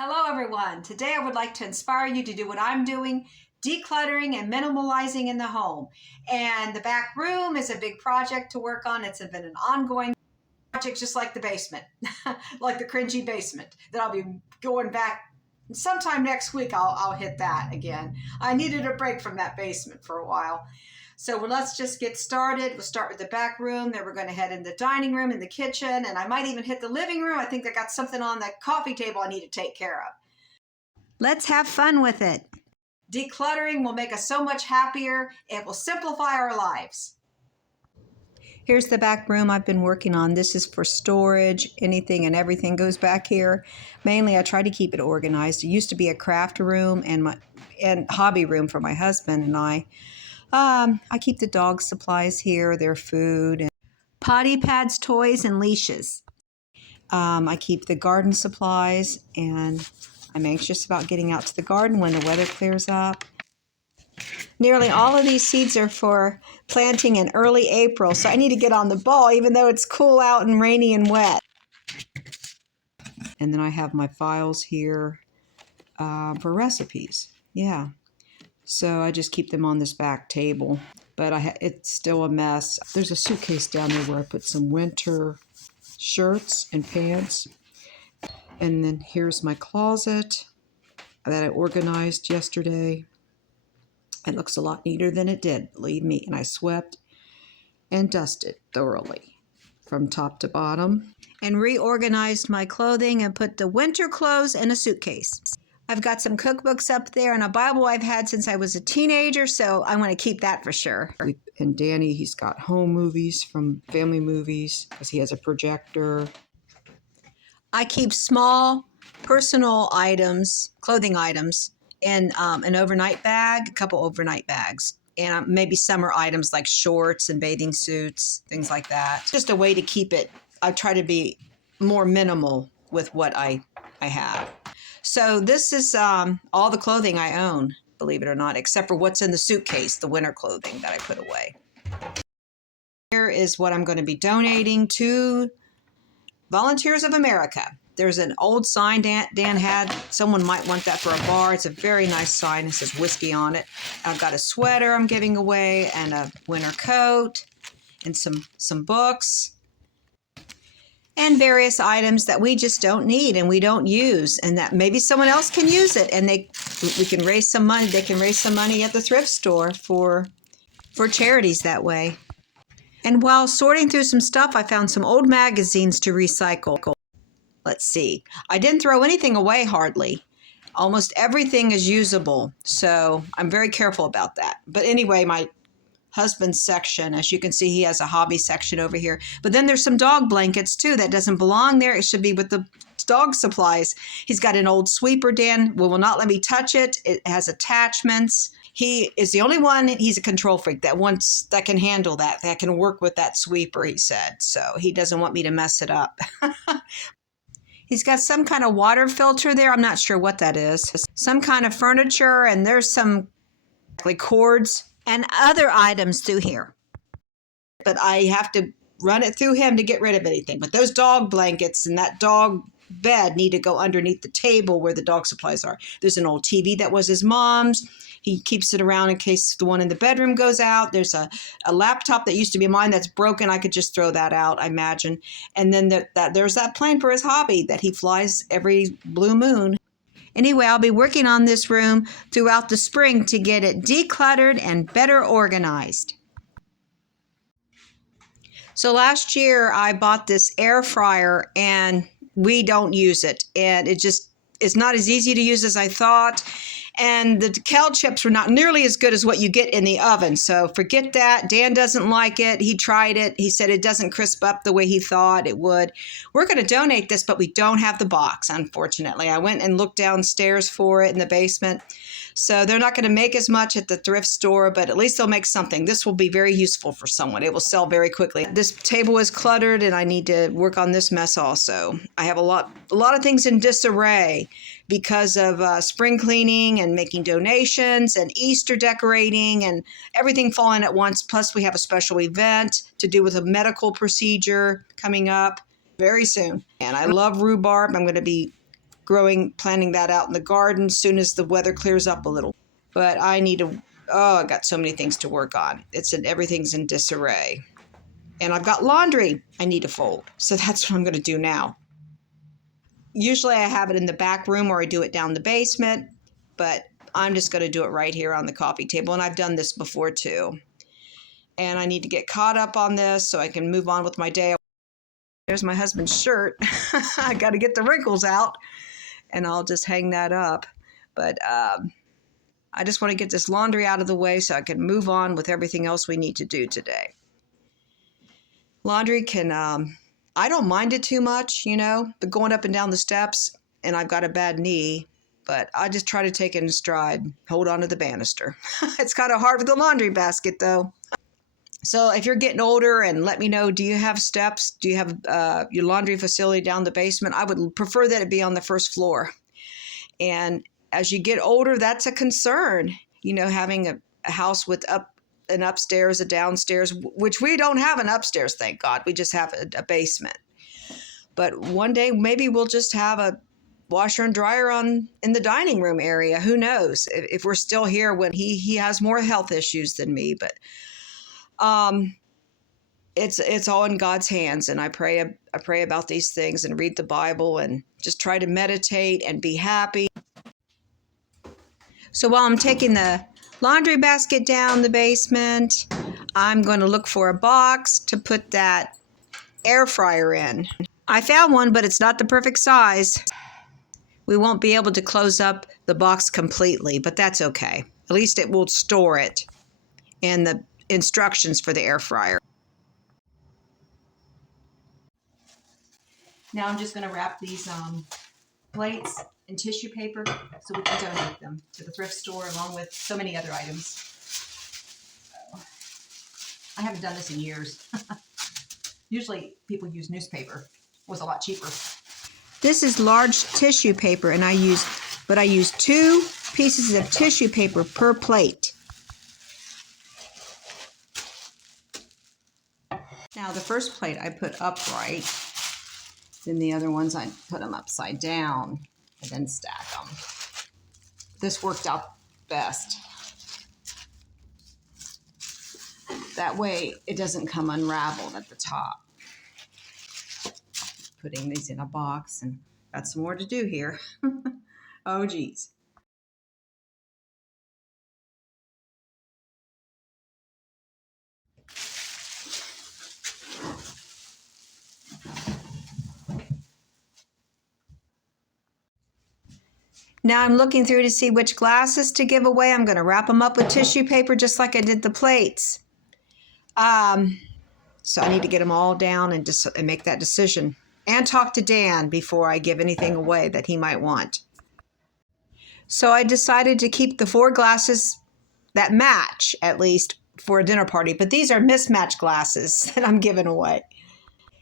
Hello everyone. Today I would like to inspire you to do what I'm doing, decluttering and minimalizing in the home. And the back room is a big project to work on. It's been an ongoing project, just like the basement, like the cringy basement that I'll be going back sometime next week. I'll hit that again. I needed a break from that basement for a while. So let's just get started. We'll start with the back room, then we're going to head in the dining room and the kitchen, and I might even hit the living room. I think I got something on that coffee table I need to take care of. Let's have fun with it. Decluttering will make us so much happier. It will simplify our lives. Here's the back room I've been working on. This is for storage. Anything and everything goes back here. Mainly, I try to keep it organized. It used to be a craft room and hobby room for my husband and I. I keep the dog supplies here, their food, and potty pads, toys, and leashes. I keep the garden supplies, and I'm anxious about getting out to the garden when the weather clears up. Nearly all of these seeds are for planting in early April, so I need to get on the ball even though it's cool out and rainy and wet. And then I have my files here for recipes. Yeah. So I just keep them on this back table, but it's still a mess. There's a suitcase down there where I put some winter shirts and pants. And then here's my closet that I organized yesterday. It looks a lot neater than it did, believe me. And I swept and dusted thoroughly from top to bottom and reorganized my clothing and put the winter clothes in a suitcase. I've got some cookbooks up there and a Bible I've had since I was a teenager, so I want to keep that for sure. And Danny, he's got home movies from family movies because he has a projector. I keep small personal items, clothing items, in an overnight bag, a couple overnight bags, and maybe summer items like shorts and bathing suits, things like that. Just a way to keep it. I try to be more minimal with what I have. So this is all the clothing I own, believe it or not, except for what's in the suitcase, the winter clothing that I put away. Here is what I'm going to be donating to Volunteers of America. There's an old sign Dan had. Someone might want that for a bar. It's a very nice sign. It says whiskey on it. I've got a sweater I'm giving away and a winter coat and some books and various items that we just don't need and we don't use, and that maybe someone else can use it, and we can raise some money. They can raise some money at the thrift store for charities that way. And while sorting through some stuff, I found some old magazines to recycle. Let's see. I didn't throw anything away hardly. Almost everything is usable, so I'm very careful about that. But anyway, my husband's section, as you can see, he has a hobby section over here. But then there's some dog blankets too that doesn't belong there. It should be with the dog supplies. He's got an old sweeper, Dan will not let me touch it. It has attachments. He is the only one, he's a control freak that can handle that can work with that sweeper, he said. So he doesn't want me to mess it up. He's got some kind of water filter there. I'm not sure what that is. Some kind of furniture, and there's some cords and other items through here. But I have to run it through him to get rid of anything. But those dog blankets and that dog bed need to go underneath the table where the dog supplies are. There's an old TV that was his mom's. He keeps it around in case the one in the bedroom goes out. There's a laptop that used to be mine that's broken. I could just throw that out, I imagine. And then there's that plane for his hobby that he flies every blue moon. Anyway, I'll be working on this room throughout the spring to get it decluttered and better organized. So last year I bought this air fryer and we don't use it. And it's not as easy to use as I thought. And the kale chips were not nearly as good as what you get in the oven. So forget that. Dan doesn't like it. He tried it. He said it doesn't crisp up the way he thought it would. We're going to donate this, but we don't have the box, unfortunately. I went and looked downstairs for it in the basement. So they're not going to make as much at the thrift store, but at least they'll make something. This will be very useful for someone. It will sell very quickly. This table is cluttered, and I need to work on this mess also. I have a lot of things in disarray because of spring cleaning and making donations and Easter decorating and everything falling at once. Plus, we have a special event to do with a medical procedure coming up very soon. And I love rhubarb. I'm going to be planting that out in the garden as soon as the weather clears up a little. But I need to, I got so many things to work on. Everything's in disarray. And I've got laundry I need to fold. So that's what I'm going to do now. Usually I have it in the back room or I do it down the basement, but I'm just going to do it right here on the coffee table. And I've done this before too. And I need to get caught up on this so I can move on with my day. There's my husband's shirt. I got to get the wrinkles out and I'll just hang that up. But I just want to get this laundry out of the way so I can move on with everything else we need to do today. Laundry can, I don't mind it too much, but going up and down the steps, and I've got a bad knee, but I just try to take it in stride, hold on to the banister. It's kind of hard with the laundry basket though. So if you're getting older, and let me know, do you have steps? Do you have your laundry facility down the basement? I would prefer that it be on the first floor. And as you get older, that's a concern, having a house with an upstairs, a downstairs, which we don't have an upstairs, thank God. We just have a basement. But one day, maybe we'll just have a washer and dryer in the dining room area. Who knows if we're still here when he has more health issues than me. But it's all in God's hands. And I pray about these things and read the Bible and just try to meditate and be happy. So while I'm taking the laundry basket down the basement, I'm going to look for a box to put that air fryer in. I found one, but it's not the perfect size. We won't be able to close up the box completely, but that's okay. At least it will store it and the instructions for the air fryer. Now I'm just going to wrap these plates in tissue paper so we can donate them to the thrift store along with so many other items. So, I haven't done this in years. Usually people use newspaper. It was a lot cheaper. This is large tissue paper and I use 2 pieces of tissue paper per plate. Now the first plate I put upright, then the other ones I put them upside down and then stack them. This worked out best. That way it doesn't come unraveled at the top. Putting these in a box, and got some more to do here. Oh geez. Now I'm looking through to see which glasses to give away. I'm going to wrap them up with tissue paper just like I did the plates. So I need to get them all down and make that decision. And talk to Dan before I give anything away that he might want. So I decided to keep the 4 glasses that match, at least, for a dinner party. But these are mismatched glasses that I'm giving away.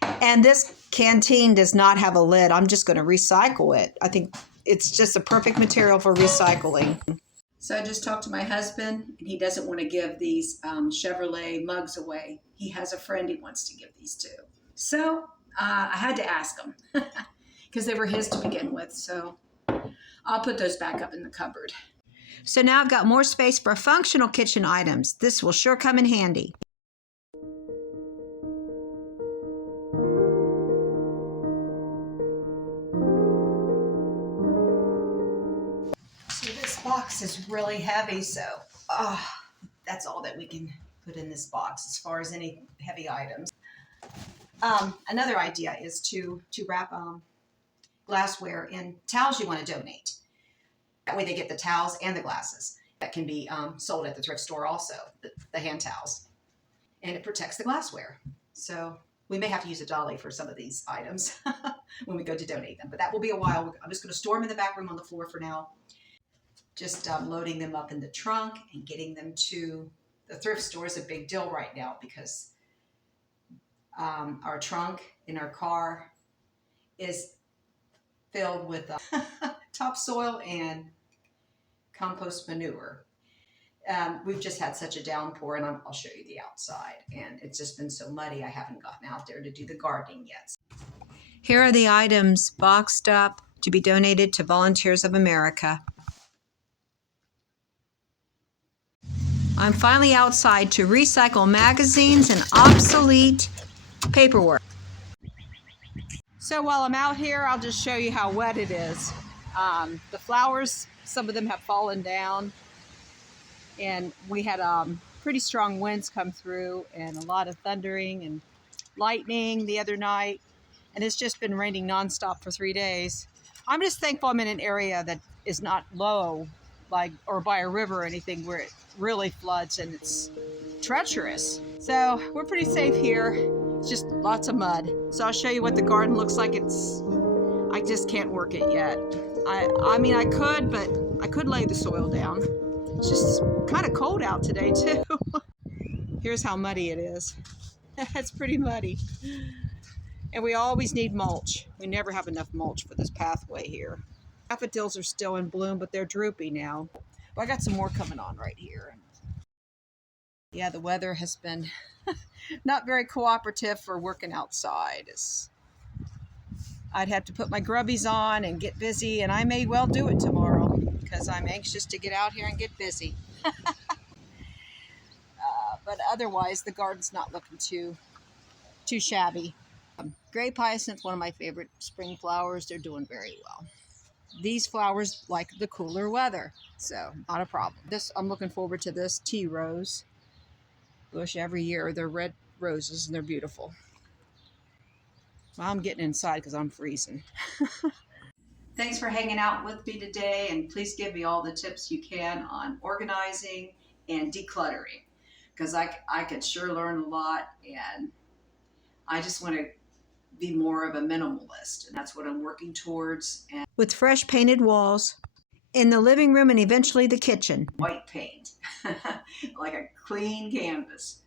And this canteen does not have a lid. I'm just going to recycle it. I think it's just a perfect material for recycling. So I just talked to my husband, and he doesn't want to give these Chevrolet mugs away. He has a friend he wants to give these to. So I had to ask him because they were his to begin with. So I'll put those back up in the cupboard. So now I've got more space for functional kitchen items. This will sure come in handy. So this box is really heavy, so that's all that we can put in this box as far as any heavy items. Another idea is to wrap glassware in towels you want to donate. That way they get the towels and the glasses. That can be sold at the thrift store also, the hand towels. And it protects the glassware. So we may have to use a dolly for some of these items when we go to donate them. But that will be a while. I'm just going to store them in the back room on the floor for now. Just loading them up in the trunk and getting them to the thrift store is a big deal right now because our trunk in our car is filled with topsoil and compost manure. We've just had such a downpour, and I'll show you the outside. And it's just been so muddy, I haven't gotten out there to do the gardening yet. Here are the items boxed up to be donated to Volunteers of America. I'm finally outside to recycle magazines and obsolete paperwork. So while I'm out here, I'll just show you how wet it is. The flowers, some of them have fallen down, and we had pretty strong winds come through and a lot of thundering and lightning the other night, and it's just been raining nonstop for 3 days. I'm just thankful I'm in an area that is not low, like, or by a river or anything where it really floods and it's treacherous. So we're pretty safe here. It's just lots of mud. So I'll show you what the garden looks like. I just can't work it yet. I mean, I could, but I could lay the soil down. It's just kind of cold out today too. Here's how muddy it is. It's pretty muddy. And we always need mulch. We never have enough mulch for this pathway here. Daffodils are still in bloom, but they're droopy now. But I got some more coming on right here. Yeah, the weather has been not very cooperative for working outside. I'd have to put my grubbies on and get busy, and I may well do it tomorrow because I'm anxious to get out here and get busy. But otherwise, the garden's not looking too shabby. Gray hyacinth, one of my favorite spring flowers. They're doing very well. These flowers like the cooler weather, so not a problem. I'm looking forward to this tea rose bush every year. They're red roses and they're beautiful. Well, I'm getting inside because I'm freezing. Thanks for hanging out with me today, and please give me all the tips you can on organizing and decluttering, because I could sure learn a lot, and I just want to be more of a minimalist, and that's what I'm working towards. And with fresh painted walls in the living room and eventually the kitchen. White paint, like a clean canvas.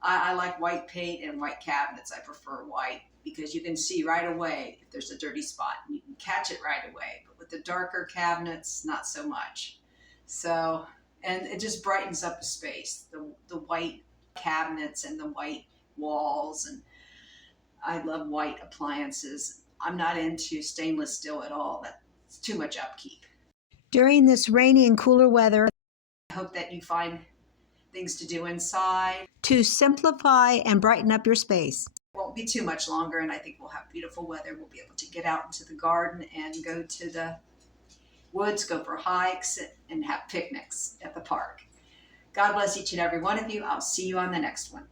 I like white paint and white cabinets. I prefer white because you can see right away if there's a dirty spot and you can catch it right away. But with the darker cabinets, not so much. So, and it just brightens up the space, the white cabinets and the white walls. And I love white appliances. I'm not into stainless steel at all. That's too much upkeep. During this rainy and cooler weather, I hope that you find things to do inside to simplify and brighten up your space. It won't be too much longer, and I think we'll have beautiful weather. We'll be able to get out into the garden and go to the woods, go for hikes, and have picnics at the park. God bless each and every one of you. I'll see you on the next one.